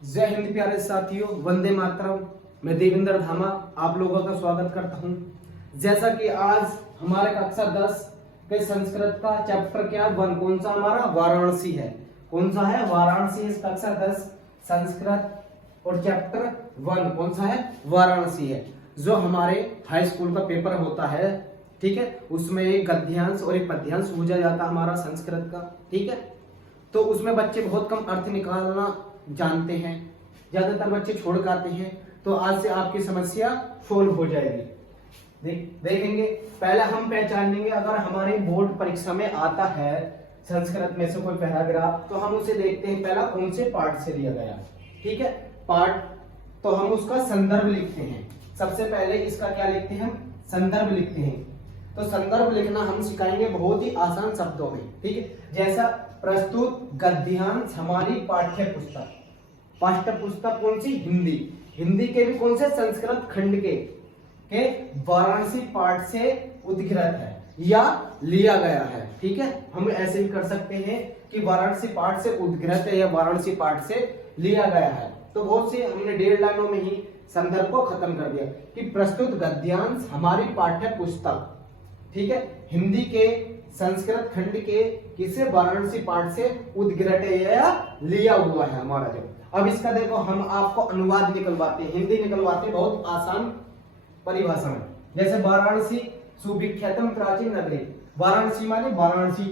जय हिंद प्यारे साथियों, वंदे मातरम। मैं देवेंद्र धामा आप लोगों का स्वागत करता हूं। जैसा कि आज हमारे कक्षा 10 के संस्कृत का चैप्टर क्या वन कौन सा हमारा वाराणसी है। कौन सा है? वाराणसी। इस कक्षा 10 संस्कृत और चैप्टर 1 कौन सा है? वाराणसी है। जो हमारे हाई स्कूल का पेपर होता है, ठीक है, उसमें एक गद्यांश और एक पद्यांश पूछा जाता है हमारा संस्कृत का, ठीक है। तो उसमें बच्चे बहुत कम अर्थ निकालना जानते हैं, ज्यादातर बच्चे छोड़ कर आते हैं। तो आज से आपकी समस्या सोल्व हो जाएगी। देखेंगे, पहले हम पहचानेंगे, अगर हमारे बोर्ड परीक्षा में आता है संस्कृत में से कोई पैराग्राफ, तो हम उसे देखते हैं पहला कौन से पार्ट से लिया गया, ठीक है, पार्ट। तो हम उसका संदर्भ लिखते हैं। सबसे पहले इसका क्या लिखते हैं? हम संदर्भ लिखते हैं। तो संदर्भ लिखना हम सिखाएंगे बहुत ही आसान शब्दों में, ठीक है। जैसा प्रस्तुत गद्यांश हमारी पाठ्य पुस्तक, पाठ्य पुस्तक कौन सी? हिंदी। हिंदी के भी कौन से? संस्कृत खंड के वाराणसी पाठ से उद्गृत है या लिया गया है, ठीक है। हम ऐसे भी कर सकते हैं कि वाराणसी पाठ से उद्गृत है या वाराणसी पाठ से लिया गया है। तो बहुत सी हमने 1.5 लाइनों में ही संदर्भ को खत्म कर दिया कि प्रस्तुत गद्यांश हमारी पाठ्य पुस्तक, ठीक है, हिंदी के संस्कृत खंड के किसे? वाराणसी पाठ से उद्गृत है या लिया हुआ है हमारा जो। अब इसका देखो, हम आपको अनुवाद निकलवाते हैं, हिंदी निकलवाते हैं, बहुत आसान परिभाषा में। जैसे वाराणसी सुविख्यातम प्राचीन नगरी। वाराणसी माने वाराणसी,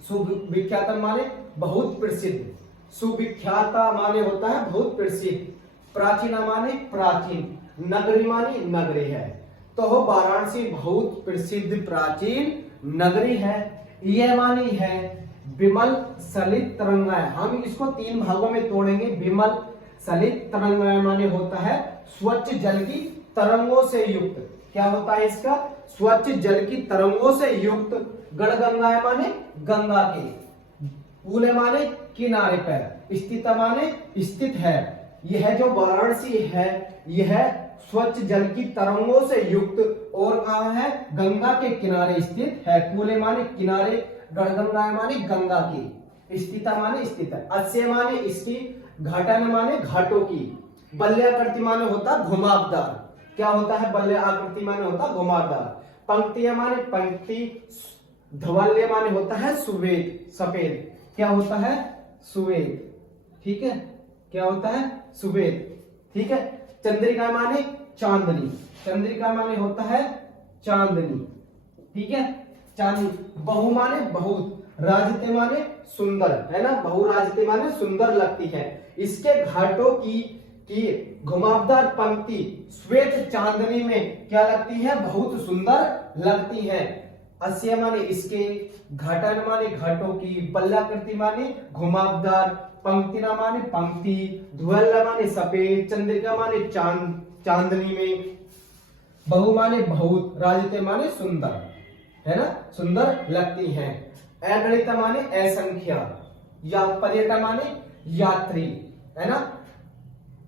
सुविख्यातम माने बहुत प्रसिद्ध, सुविख्याता माने होता है बहुत प्रसिद्ध, प्राचीना माने प्राचीन, नगरी माने नगरी है। तो वाराणसी बहुत प्रसिद्ध प्राचीन नगरी है। यह मानी है विमल सलित तरंगाय। हम इसको 3 भागों में तोड़ेंगे। विमल सलित तरंगाय माने होता है स्वच्छ जल की तरंगों से युक्त। क्या होता है इसका? स्वच्छ जल की तरंगों से युक्त। गणगंगाय माने गंगा के, कूले माने किनारे पर, स्थित माने स्थित है। यह जो वाराणसी है यह स्वच्छ जल की तरंगों से युक्त और कहाँ है? गंगा के किनारे स्थित है। कूले माने किनारे, गणगंगा माने गंगा की, स्थिता माने स्थित है, अस्य माने इसकी, घाटन माने घाटों की, बल्ल्याकृति माने होता घुमावदार। क्या होता है? बल्य आकृति माने होता घुमावदार। पंक्तियां माने पंक्ति, धवल्य माने होता है सुवेद, सफेद। क्या होता है? सुवेद, ठीक है। क्या होता है? सुवेद, ठीक है। चंद्रिका माने चांदनी, चंद्रिका माने होता है चांदनी, ठीक है, चांदनी। बहु माने बहुत, राजते माने सुंदर, है ना, बहु राजते माने सुंदर लगती है। इसके घाटों की घुमावदार पंक्ति श्वेत चांदनी में क्या लगती है? बहुत सुंदर लगती है। अस्य माने इसके, घाटन माने घाटों की, बल्ल्याकृति माने घुमावदार, पंक्तिना माने पंक्ति, ध्वल माने सफेद, चंद्रिका माने चांदनी में, बहु माने बहुत, राजते माने सुंदर, है ना, सुंदर लगती हैं। अगणित माने असंख्य, या पर्यटन माने यात्री, है ना,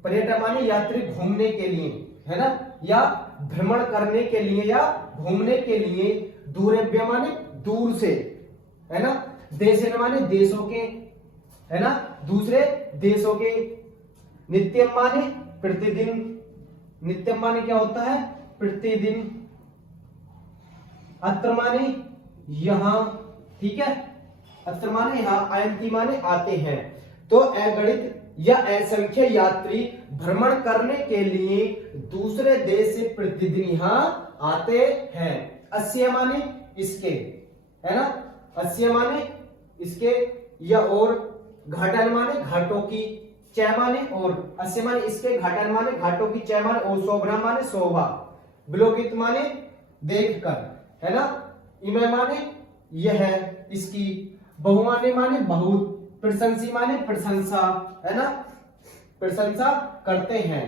पर्यटन माने यात्री घूमने के लिए, है ना, या भ्रमण करने के लिए या घूमने के लिए। दूरव्य माने दूर से, है ना, देश माने देशों के, है ना, दूसरे देशों के। नित्यम माने प्रतिदिन, नित्यम माने क्या होता है? प्रतिदिन। अत्र माने यहां, ठीक है, अत्र माने यहां, अयंती माने आते हैं। तो अगणित या असंख्य यात्री भ्रमण करने के लिए दूसरे देश से प्रतिदिन यहां आते हैं। अस्य माने इसके, है ना, अस्य माने इसके या और, घाटन माने घाटों की, चय माने और, अस्य माने इसके, घाटन माने घाटों की, चय माने और, शोभा माने शोभा, विलोकित माने देखकर, है ना, इमे माने यह है इसकी, बहुमाने माने बहुत, प्रशंसी माने प्रशंसा, है ना, प्रशंसा करते हैं।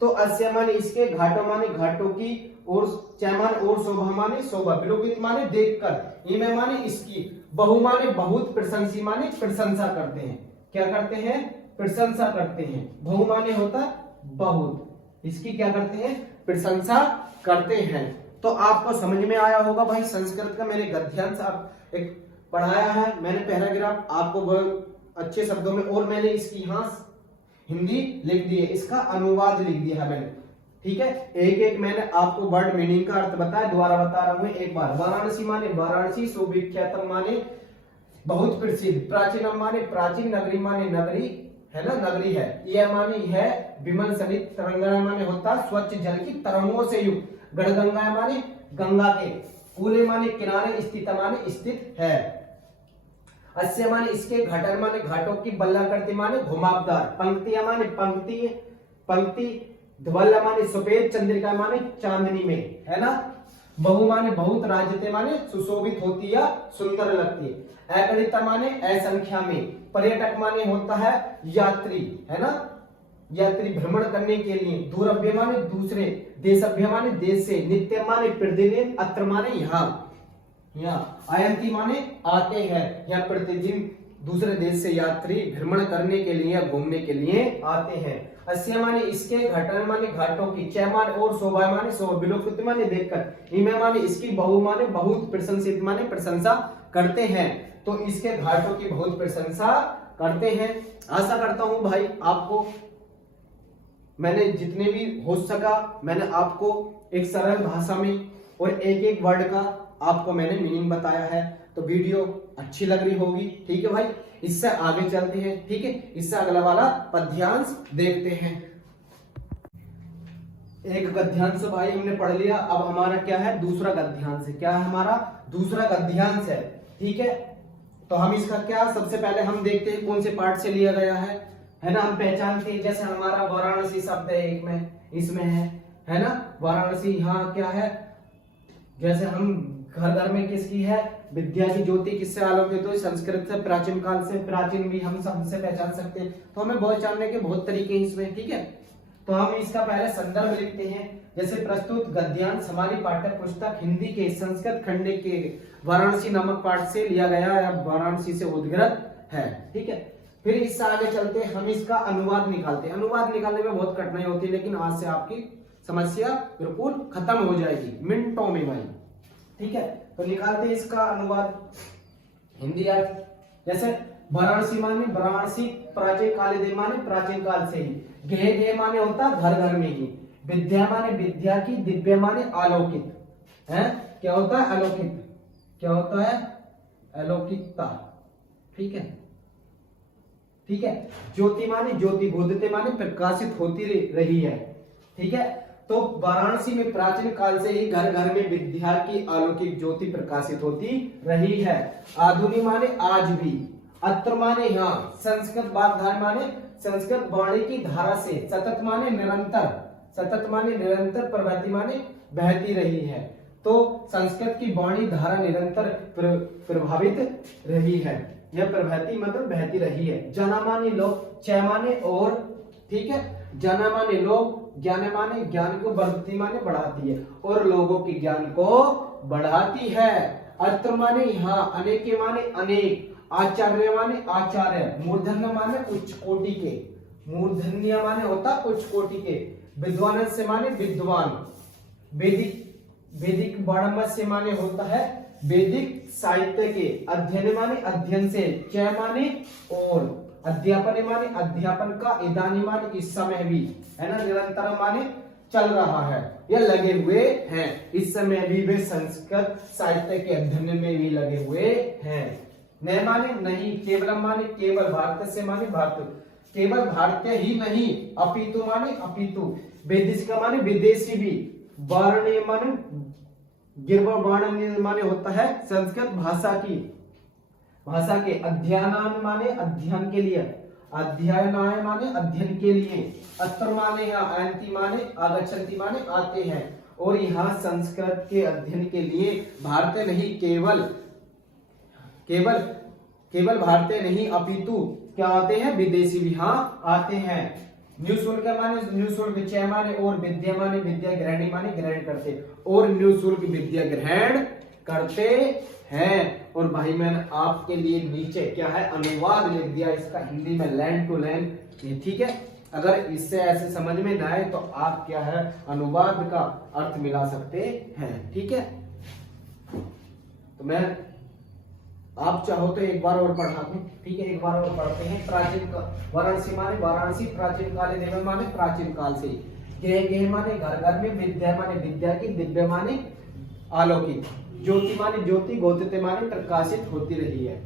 तो अस्य माने इसके, घाटों माने घाटों की, और चैमान और शोभा माने शोभा, विलोकित माने देखकर, इमे माने इसकी, बहु माने बहुत, प्रशंसी माने प्रशंसा करते हैं। क्या करते हैं? प्रशंसा करते हैं। बहु माने होता बहुत, इसकी क्या करते हैं? प्रशंसा करते हैं। तो आपको समझ में आया होगा भाई, संस्कृत का मैंने गद्यांश आप एक पढ़ाया है, मैंने पैराग्राफ आपको बहुत अच्छे शब्दों में, और मैंने इसकी यहाँ हिंदी लिख दी है, इसका अनुवाद लिख दिया है मैंने। ठीक है, एक एक मैंने आपको वर्ड मीनिंग का अर्थ बताया, दोबारा बता रहा हूं एक बार। वाराणसी माने वाराणसी, सुविख्यातम माने बहुत प्रसिद्ध, प्राचीनम माने प्राचीन, नगरी माने नगरी है ना, नगरी है। यह माने है, विमल सलित, तरंगना माने होता स्वच्छ जल की तरंगों से युक्त, गणगंगा माने गंगा के, कूले माने किनारे, स्थित माने स्थित है, अस्य माने इसके, घटन माने घाटों की, बल्लाकृति माने घुमावदार, पंक्तियां माने पंक्ति पंक्ति, ध्वल माने सफेद, चंद्रिका माने चांदनी में, है ना। बहु माने बहुत, राज्यते माने सुशोभित होती या सुंदर लगती है, अगणित माने असंख्या में, पर्यटक माने होता है यात्री, है ना, यात्री भ्रमण करने के लिए, दूरभ्य माने दूसरे, देशभ्य माने देश से, नित्य माने प्रतिदिन, अत्र माने यहाँ, आयंती माने आते हैं या प्रतिदिन दूसरे देश से यात्री भ्रमण करने के लिए या घूमने के लिए आते हैं, अस्य माने इसके, घटन माने घाटों की, चय माने और, शोभा माने शोभा, विलोकित माने देखकर, इमे माने इसकी, बहु माने बहुत, प्रशंसित माने प्रशंसा करते हैं, तो इसके घाटों की बहुत प्रशंसा करते हैं। आशा करता हूं भाई आपको मैंने जितने भी हो सका मैंने आपको एक सरल भाषा में और एक एक वर्ड का आपको मैंने मीनिंग बताया है, तो वीडियो अच्छी लग रही होगी। ठीक है भाई, इससे आगे चलते हैं। ठीक है, इससे अगला वाला पद्यांश देखते हैं। एक गद्यांश भाई हमने पढ़ लिया, अब हमारा क्या है, दूसरा गद्यांश है। क्या है हमारा दूसरा गद्यांश है। ठीक है, तो हम इसका क्या, सबसे पहले हम देखते हैं कौन से पार्ट से लिया गया है ना। हम पहचानते हैं, जैसे हमारा वाराणसी शब्द है एक में, इसमें है ना, वाराणसी यहाँ क्या है, जैसे हम घर घर में किसकी है, विद्या की ज्योति किससे आलोकित हुई, संस्कृत से, प्राचीन काल से, प्राचीन भी हम सबसे पहचान सकते हैं। तो हमें बहुत जानने के बहुत तरीके इसमें। ठीक है, तो हम इसका पहले संदर्भ लिखते हैं। जैसे प्रस्तुत गद्यांश हमारी पाठ्य पुस्तक हिंदी के संस्कृत खंड के वाराणसी नामक पाठ से लिया गया या वाराणसी से उद्गृत है। ठीक है, फिर इससे आगे चलते हम इसका अनुवाद निकालते हैं। अनुवाद निकालने में बहुत कठिनाई होती है, लेकिन आज से आपकी समस्या बिल्कुल खत्म हो जाएगी मिनटों में भाई। ठीक है, तो निकालते हैं इसका अनुवाद हिंदी अर्थ। जैसे वाराणसी माने वाराणसी, प्राचीन काल दे माने प्राचीन काल से ही, गेह गेह माने होता घर घर में ही, विद्या माने विद्या की, दिव्य माने अलौकिक है। क्या होता है अलौकिक, क्या होता है अलौकिकता। ठीक है, ठीक है, ज्योति माने ज्योति, बोधते माने प्रकाशित होती रही है। ठीक है, तो वाराणसी में प्राचीन काल से ही घर घर में विद्या की अलौकिक ज्योति प्रकाशित होती रही है। आधुनिक माने आज भी, अत्र माने यहाँ, संस्कृत वाग्धारा माने संस्कृत वाणी की धारा से, सतत माने निरंतर, सतत माने निरंतर, प्रवृत्ति माने बहती रही है। तो संस्कृत की वाणी धारा निरंतर प्रभावित रही है, यह प्रवृत्ति मतलब बहती रही है। जना माने लोग, चय माने और, ठीक है, जना माने लोग, ज्ञान माने ज्ञान को बढ़ती माने बढ़ाती है, और लोगों के ज्ञान को बढ़ाती है। अर्थ माने यहाँ, अनेक माने अनेक, आचार्य माने आचार्य, मूर्धन्य माने उच्च कोटि के, मूर्धन्य माने होता उच्च कोटि के, विद्वान से माने विद्वान, वैदिक वैदिक वाणमय से माने होता है वैदिक साहित्य के, अध्ययन माने अध्ययन से, चय माने और, अध्यापन माने अध्यापन का, इदानी माने इस समय भी, है ना, निरंतर माने चल रहा है या लगे हुए हैं, इस समय भी वे संस्कृत साहित्य के अध्ययन में भी लगे हुए हैं। न माने नहीं, केवल माने केवल, भारत से माने भारत, केवल भारतीय ही नहीं, अपितु माने अपितु, वैदेशिक माने विदेशी भी, वारणीय माने गिरवाणीय माने होता है संस्कृत भाषा की, भाषा के, अध्ययनान माने अध्ययन के लिए, अध्ययनाय माने अध्ययन के लिए, अत्र माने यहाँ, आयंती माने आगच्छन्ति माने आते हैं, और यहाँ संस्कृत के अध्ययन के लिए भारतीय नहीं, केवल केवल केवल भारतीय नहीं अपितु क्या आते हैं, विदेशी भी हाँ आते हैं। निःशुल्क माने निःशुल्क, चय माने और, विद्या माने विद्या, ग्रहणी माने ग्रहण करते, और निःशुल्क विद्या ग्रहण करते हैं। और भाई मैंने आपके लिए नीचे क्या है अनुवाद लिख दिया इसका हिंदी में, लाइन टू लाइन। ठीक है, अगर इससे ऐसे समझ में ना आए तो आप क्या है अनुवाद का अर्थ मिला सकते हैं। ठीक है, तो मैं आप चाहो तो एक बार और पढ़ा दूं, ठीक है, एक बार और पढ़ते हैं। प्राचीन वाराणसी माने वाराणसी, प्राचीन काले देव माने प्राचीन काल से, गेह गेह माने घर घर में, विद्या माने विद्या की, दिव्य माने अलौकिक, ज्योति माने ज्योति, गोदित माने प्रकाशित होती रही है।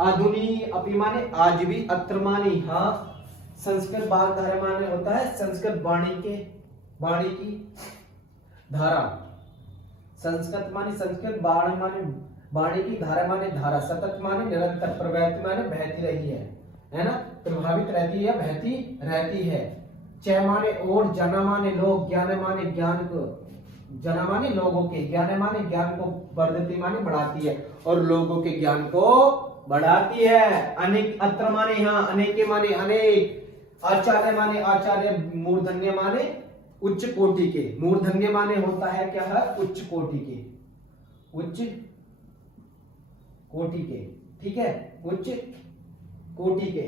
आधुनी अपि माने आज भी, अत्र माने हाँ, संस्कृत बाल धारा माने होता है संस्कृत वाणी की धारा, संस्कृत माने संस्कृत बाण माने वाणी की, धारा माने धारा, सतत माने निरंतर, प्रवृत्ति माने बहती रही है ना, प्रभावित रहती है, बहती रहती है। चय माने और, जना माने लोग, ज्ञान माने ज्ञान को, जना माने लोगों के, ज्ञान माने ज्ञान को, वर्धती माने बढ़ाती है, और लोगों के ज्ञान को बढ़ाती है। अनेक, अत्र माने यहाँ, अनेके माने अनेक, आचार्य माने आचार्य, मूर्धन्य माने उच्च कोटि के, मूर्धन्य माने होता है क्या है, उच्च कोटि के, उच्च कोटि के, ठीक है, उच्च कोटि के।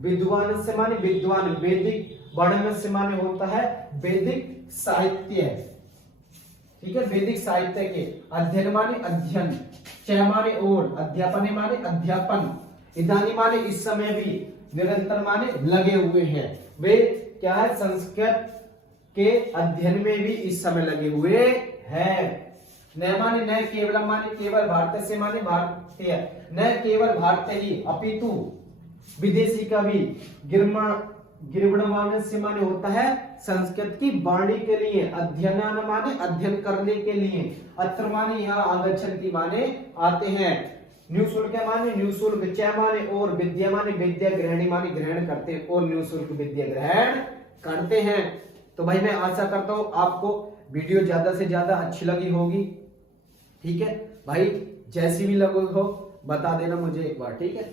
विद्वान से माने विद्वान, वैदिक वर्णन से माने होता है वैदिक साहित्य, ठीक है, वैदिक साहित्य के। अध्ययन माने अध्ययन, चय माने और, अध्यापन माने अध्यापन, इदानी माने इस समय भी, निरंतर माने लगे हुए हैं। वे क्या है, संस्कृत के अध्ययन में भी इस समय लगे हुए हैं। न माने न केवल माने केवल, भारत से माने भारतीय, न केवल भारतीय ही अपितु विदेशी का भी। गिरवण से माने होता है संस्कृत की वाणी के लिए, अध्ययन माने अध्ययन करने के लिए, अत्र माने यहाँ, आगच्छन्ति माने आते हैं, निःशुल्क माने निःशुल्क, चय माने और, विद्या माने विद्या, ग्रहणी माने ग्रहण करते हैं, और निःशुल्क विद्या ग्रहण करते हैं। तो भाई मैं आशा करता हूं आपको वीडियो ज्यादा से ज्यादा अच्छी लगी होगी, ठीक है भाई, जैसी भी लगी हो बता देना मुझे एक बार, ठीक है।